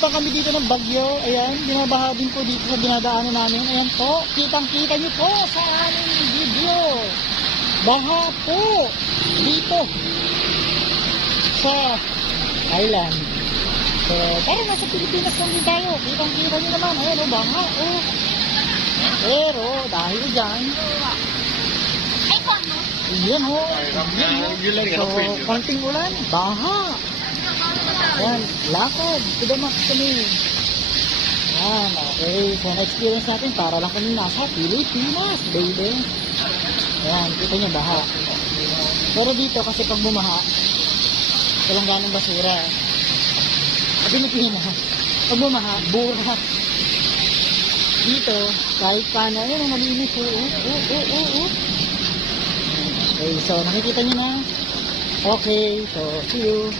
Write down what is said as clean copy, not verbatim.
naabutan kami dito ng bagyo. Ayan, binabaha din po dito sa dinadaanan namin. Ayan po, kitang-kita nyo po sa aming video. Baha po dito sa Thailand. So, parang nasa Pilipinas lang din tayo. Kitang-kita nyo naman. Ayan o, baha o. Pero, dahil dyan, yan o. So, konting ulan, baha. Ayan, lakad. To the max kami. Ayan, okay. So, na-experience natin para lang kami nasa Pilipinas, baby. Ayan, kita nyo baha. Pero dito, kasi pag bumaha, walang ganong basura. At Pilipinas, pag bumaha, bura. Dito, kahit paano, ayan, malinis. Okay, so nakikita nyo na. Okay, so see you.